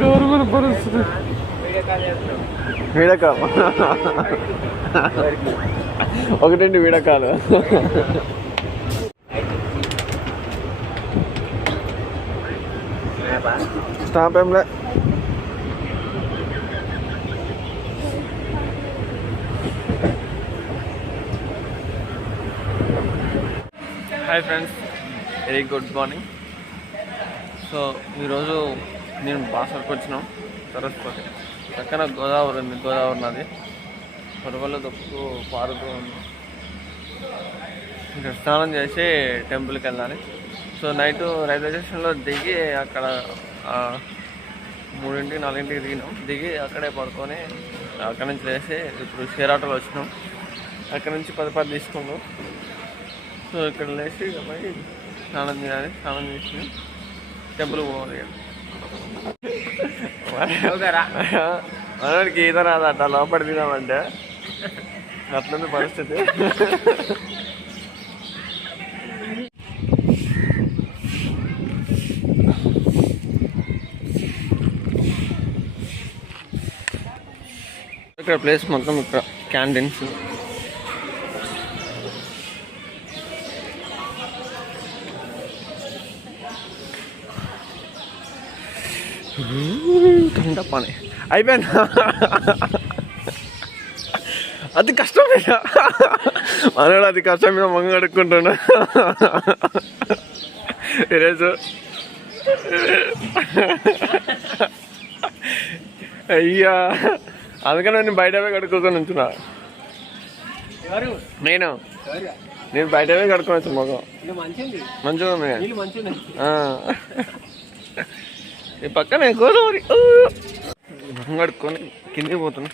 Government పరిస్థితి వీడకాల ఒకటండి వీడకాలు స్టాప్ ఏంలే hi friends very good morning so ఈరోజు నేను బాసర్కి వచ్చినాం. సరస్వతి. పక్కన గోదావరి ఉంది. గోదావరి నది. పొరవల్ల తప్పు పారుతూ ఉంది. ఇంకా స్నానం చేసి టెంపుల్కి వెళ్ళాలి. సో నైట్ రైల్వే స్టేషన్లో దిగి అక్కడ మూడింటికి నాలుగింటికి దిగినాం. దిగి అక్కడే పడుకొని అక్కడి నుంచి లేసి ఇప్పుడు షేర్ ఆటోలో వచ్చినాం. అక్కడ నుంచి పది పది తీసుకున్నాం. సో ఇక్కడ లేచి పోయి స్నానం చేయాలి. స్నానం చేసి టెంపుల్ పోవాలి ఇక. మనోడికి ఈత రాదట లోపల తినామంటే. అట్లుంది పరిస్థితి. ఇక్కడ ప్లేస్ మొత్తం ఇక్కడ క్యాంటీన్స్. ఠండ పని. అయిపోయింది? అది కష్టమే మనోడు అది కష్టం మీద మంగ అడుక్కుంటున్నా ఈరోజు అయ్యా అందుకని నేను బయట పోయి కడుక్కోకొని ఉంచున్నా నేను. నేను బయట పోయి కడుక్కొని వచ్చాను మొగం మంచిగా. ఈ పక్కన గోదావరి కడుక్కొని కిందికి పోతున్నా.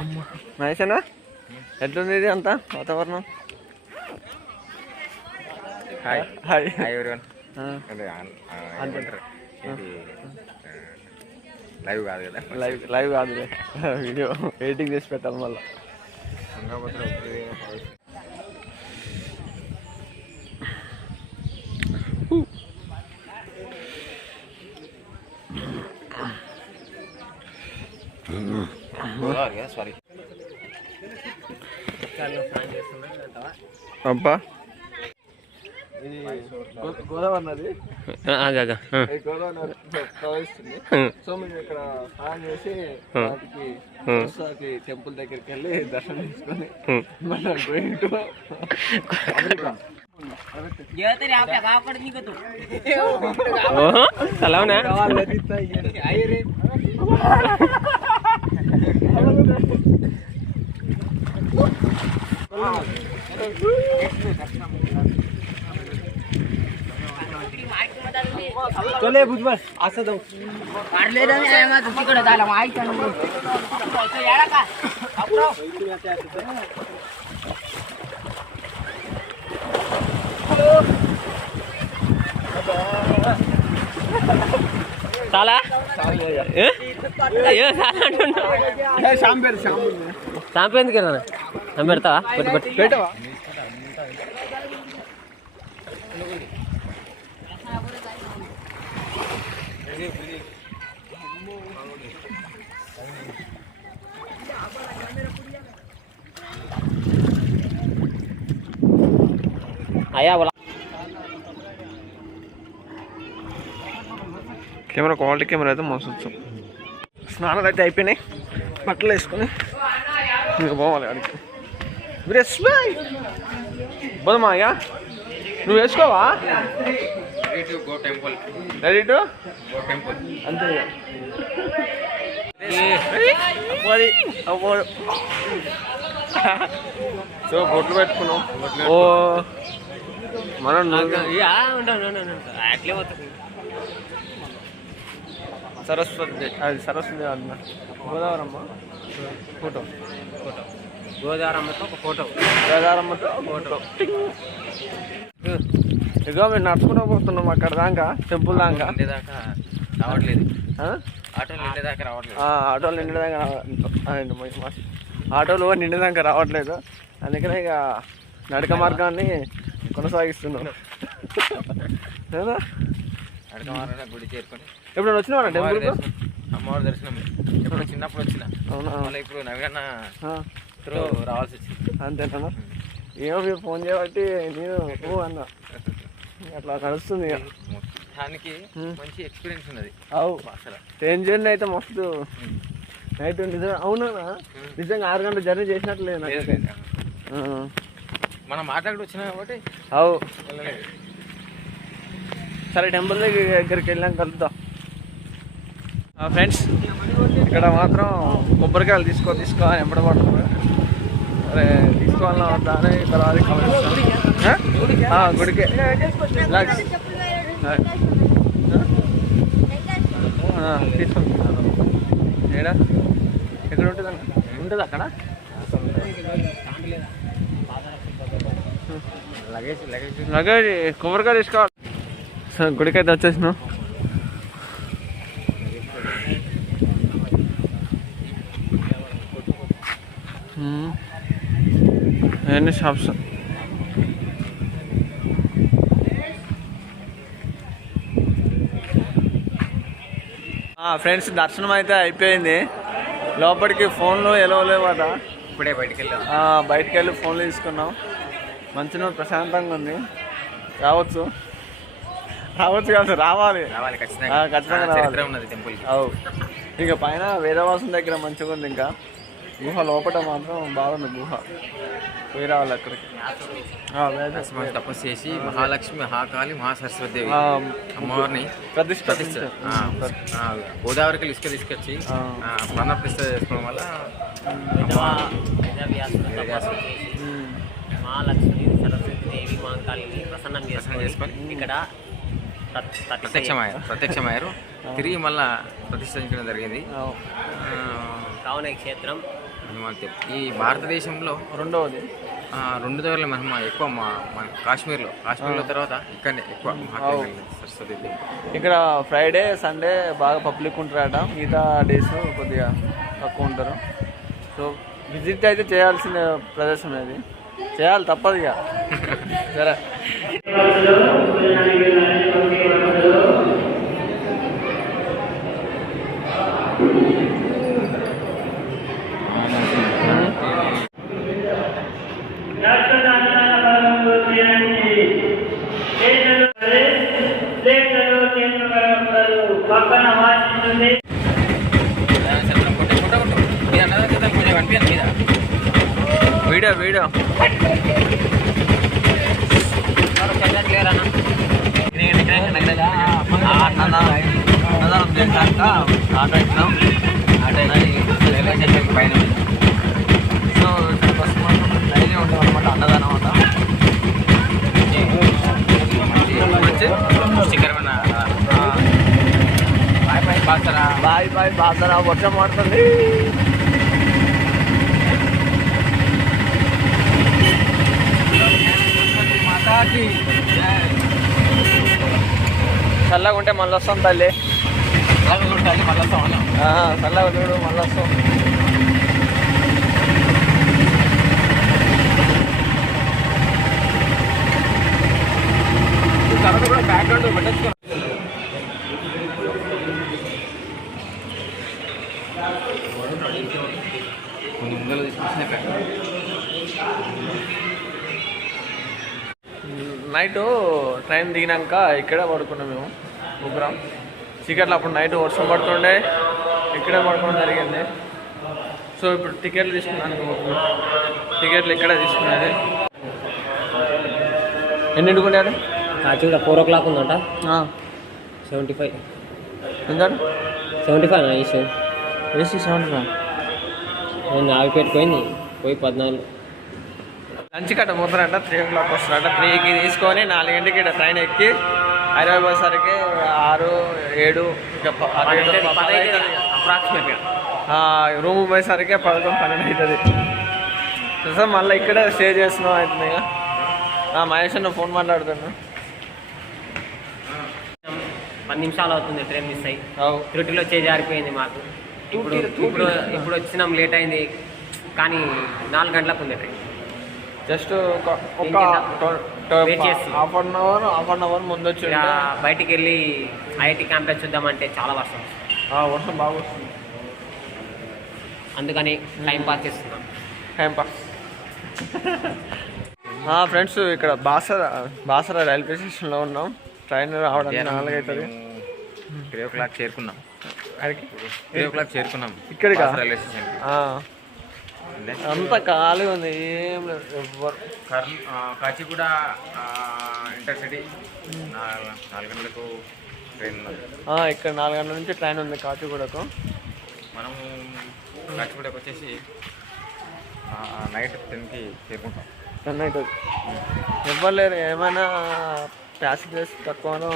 అమ్మ. నైసేనా ఎట్లుంది ఇది అంతా వాతావరణం? Hi hi hi everyone live కాదు కదా? లైవ్ లైవ్ కాదు వీడియో ఎడిటింగ్ చేసి పెట్టాలి మళ్ళీ తుంగభద్ర ఉద్యోగ భవిష్యత్. గోదావరి కదా, సారీ అబ్బా. గోదావరి నది గోదావరి నది ప్రవహిస్తుంది. సో మేము ఇక్కడ స్నానం చేసి వాటికి టెంపుల్ దగ్గరికి వెళ్ళి దర్శనం చేసుకొని మళ్ళీ గోయింగ్ టు అమెరికా చలవనా चले भुजबळ असं जाऊ मारले रे मी आयमा तिकडे जायला माहित का नाही असं येणार का आपरो साला? साला ये ये साला ढूंढ ये शाम पे शाम पे। शाम पे इंद के ना। हम बैठता बैठ बैठ। बैठवा కెమెరా క్వాలిటీ కెమెరా అయితే మోసొచ్చు స్నానాలు అయితే అయిపోయినాయి. బట్టలు వేసుకొని ఇంకా పోవాలి అడిగి విరేస్బాయ్ పోదమ్మా అయ్యా. నువ్వు వేసుకోవా? Ready to go temple ready to go temple అంతే ఇక. సో బొట్లు పెట్టుకున్నాం. ఓ. మనం సరస్వతి అది సరస్వతి అన్న. గోదావరమ్మ? ఫోటో. ఫోటో. గోదావరమ్మతో ఒక ఫోటో. గోదావరమ్మతో ఫోటో. ఇదిగో మేము నడుచుకుంటూ పోతున్నాం అక్కడ దాకా టెంపుల్ దాకా. రావట్లేదు? ఆటోలు నిండేదాకా రావట్లేదు. ఆ, ఆటోలు నిండదాకా ఆటోలు నిండదాకా రావట్లేదు. అందుకనే ఇక నడక మార్గాన్ని అడగమారన గుడి చేరుకొని? ఎప్పుడైనా వచ్చినావా అమ్మవారి టెంపుల్ దర్శనం అమ్మవారి దర్శనం. ఎప్పుడు చిన్నప్పుడు వచ్చిన. అవునా? మళ్ళీ ఇప్పుడు నవీన త్రూ రావాల్సి వచ్చింది. అంతేనా? ఏమో మీరు ఫోన్ చేయబట్టి నేను ఓ అన్న. అట్లా నడుస్తుంది. మొత్తానికి మంచి ఎక్స్పీరియన్స్ ఉన్నది. అవు. అసలు. ట్రైన్ జర్నీ అయితే మస్తు. నైట్ నిజం అవునా? నిజంగా ఆరు గంటల జర్నీ చేసినట్లేదు మనం మాట్లాడి వచ్చినా కాబట్టి అవు. సరే టెంపుల్ దగ్గరికి వెళ్ళాం కలుద్దాం. ఫ్రెండ్స్ ఇక్కడ మాత్రం కొబ్బరికాయలు తీసుకో తీసుకో అని ఎంపడ పడుతున్నారు. అరే తీసుకోవాలన్నా వద్దా అని తర్వాత గుడికే. ఏడా? ఎక్కడ ఉంటుంది అన్న ఉంటుంది అక్కడ లగేజ్ కొబ్బరికాయ తీసుకోవాలి సరే గుడికైతే వచ్చేసినాం. అవన్నీ షాప్స్? ఫ్రెండ్స్ దర్శనం అయితే అయిపోయింది. లోపలికి ఫోన్లు ఎలా లేవట ఇప్పుడే బయటికి వెళ్ళాం. ఆ, బయటికి వెళ్ళి ఫోన్లు తీసుకున్నాం. మంచిగా ప్రశాంతంగా ఉంది. రావచ్చు. రావచ్చు కాదు రావాలి. రావాలి ఖచ్చితంగా. ఖచ్చితంగా చరిత్ర. ఉన్నది టెంపుల్ అవు. ఇక పైన వేదవాసం దగ్గర మంచిగా ఉంది ఇంకా. గుహ లోపల మాత్రం బాగుంది గుహ. పోయి రావాలి అక్కడికి. ఆ, వేద- మనం తపస్సు చేసి మహాలక్ష్మి మహాకాళి మహాసరస్వతి ఆ, అమ్మవారిని ప్రతిష్ట గోదావరికి ఇసుక తీసుకొచ్చి ఆ. ఆ, ప్రాణ ప్రతిష్ట చేసుకోవడం వల్ల. మహాలక్ష్మి దేవి మహాకాళిని ప్రసన్నం చేసుకొని ఇక్కడ ప్రత్యక్షమయ్యారు ప్రత్యక్షమయ్యారు. తిరిగి మళ్ళా ప్రతిష్ఠించడం జరిగింది. కావున ఈ క్షేత్రం ఈ భారతదేశంలో రెండవది. రెండు దగ్గర మహిమ ఎక్కువ మా మన కాశ్మీర్లో. కాశ్మీర్లో తర్వాత ఇక్కడనే ఎక్కువ సరస్వతి. ఇక్కడ ఫ్రైడే సండే బాగా పబ్లిక్ ఉంటారట. మిగతా డేస్ కొద్దిగా తక్కువ ఉంటారు. సో విజిట్ అయితే చేయాల్సిన ప్రదేశం ఇది. చేయాలి తప్పదు ఇక. సరే పక్కన వాచింది చంద్రం కొట్టే కొట్ట కొట్టు. మీద అన్నదానం చేద్దాం, కొంచెం కనిపించదు మీద. వీడియో వీడియో అన్నదానం చేశాక ఆటో ఎక్కినాం ఆటో రైల్వే స్టేషన్ పైన సో ఇక్కడ బస్సు డైలీ ఉంటాం అనమాట అన్నదానం రుచికరమైన bye bye Basara bye bye Basara వర్షం పడుతుంది చల్లగా ఉంటే మళ్ళీ వస్తాం తల్లి. చల్లగా చూడు మళ్ళీ వస్తాం ట్రైన్ దిగినాక ఇక్కడే పడుకున్నాం మేము ముగ్గురం. చీకట్లో అప్పుడు నైట్ వర్షం పడుతుండే ఇక్కడే పడుకోవడం జరిగింది. సో ఇప్పుడు టికెట్లు తీసుకున్నాను టికెట్లు ఇక్కడే తీసుకునేది ఎన్నింటికి ఉండేది కాచిగూడ ఫోర్ ఓ క్లాక్ ఉందంట. Seventy five. ఎంత సెవెంటీ ఫైవ్ ఐసు ఏసీ. Seventy five. నేను పోయింది పోయి పద్నాలుగు. లంచ్ కట్ట పోతారంట త్రీ ఓ క్లాక్ వస్తారంట త్రీకి తీసుకొని నాలుగింటికి ఇక్కడ ట్రైన్ ఎక్కి హైదరాబాద్ సరికి ఆరు ఏడు. అప్రాక్సిమేట్గా రూమ్ పోయేసరికి పదకొండు పన్నెండు అవుతుంది. సార్ మళ్ళీ ఇక్కడే స్టే చేస్తున్నాం అవుతుంది ఇక. మహేష్ అన్న ఫోన్ మాట్లాడుతున్నా. పది నిమిషాలు అవుతుంది ట్రైన్ మిస్ అయ్యి. త్రుటిలో చేజారిపోయింది మాకు. ఇప్పుడు ఇప్పుడు ఇప్పుడు వచ్చినాం లేట్ అయింది. కానీ నాలుగు గంటలకు ఉంది ట్రైన్ జస్ట్ ఒక ఒక. Half an hour half an hour ముందు వచ్చి బయటికి వెళ్ళి ఐఐటి క్యాంపస్ చూద్దామంటే చాలా వర్షం వర్షం బాగా వస్తుంది. అందుకని టైం పాస్ చేస్తున్నాం. Time pass. ఫ్రెండ్స్ ఇక్కడ బాసర బాసర రైల్వే స్టేషన్లో ఉన్నాం. ట్రైన్ రావడానికి నాలుగైతుంది. త్రీ ఓ క్లాక్ చేరుకున్నాం. త్రీ ఓ క్లాక్ చేరుకున్నాం. ఇక్కడికా? బాసర రైల్వే స్టేషన్కి. ఆ, అంత ఖాళీగా ఉంది ఏం లేదు. ఎవ్వరు. కాచిగూడ ఇంటర్సిటీ నాలుగు గంటలకు ట్రైన్ ఇక్కడ నాలుగు గంటల నుంచి ట్రైన్ ఉంది కాచిగూడకు. మనము కాచిగూడకు వచ్చేసి నైట్ టెన్కి చేరుకుంటాం. టెన్ అవుతుంది ఇవ్వలేరు ఏమైనా ప్యాసింజర్స్ తక్కువనో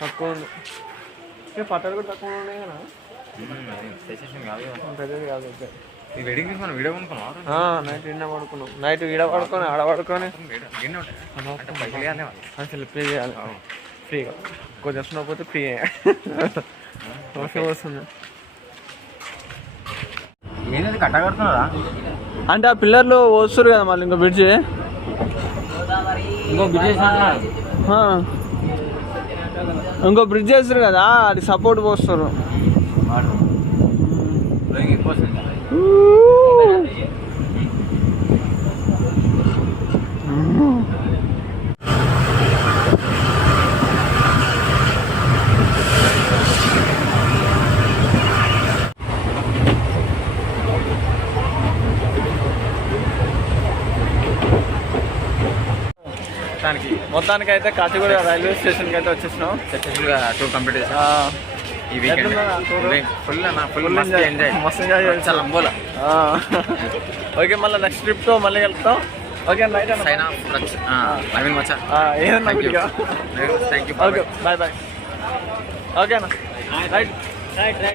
తక్కువ ఉంది. పట్టాలు కూడా తక్కువ ఉన్నాయి కదా? స్టేషన్ కాదు కదా. ఈ వెడ్డింగ్ మనం వీడియో నైట్ పడుకున్నాం. నైట్ ఈడ పడుకొని ఆడ పడుకొని. గిన్నె ఉంటాయి అంటే పైసలు ఇవ్వాలి వాళ్ళు. అసలు చేయాలి. ఫ్రీగా కొంచెం స్నో పోతే ఫ్రీ వస్తుంది. ఏంటది కట్ట కడుతున్నారా? అంటే ఆ పిల్లర్లు వస్తారు కదా మళ్ళీ ఇంకో బ్రిడ్జ్ ఇంకో ఆ. ఇంకో బ్రిడ్జ్ వేస్తారు కదా అది సపోర్ట్ పోస్తారు మొత్తానికి అయితే కాచిగూడ రైల్వే స్టేషన్కి అయితే వచ్చేసినాం టూర్ కంప్లీట్ ఈ వీకెండ్? ఫుల్ అన్న ఫుల్ మస్తు. ఎంజాయ్ మస్తు చేసాం. చాలా అంబోల. ఓకే మళ్ళీ నెక్స్ట్ ట్రిప్తో మళ్ళీ వెళ్తాం ఓకే రైట్ అన్న. సైన్ ఆఫ్ నవీన్ మచ్చా. ఏదన్నా thank you. Thank you okay bye bye ఓకేనా రైట్ రైట్ రైట్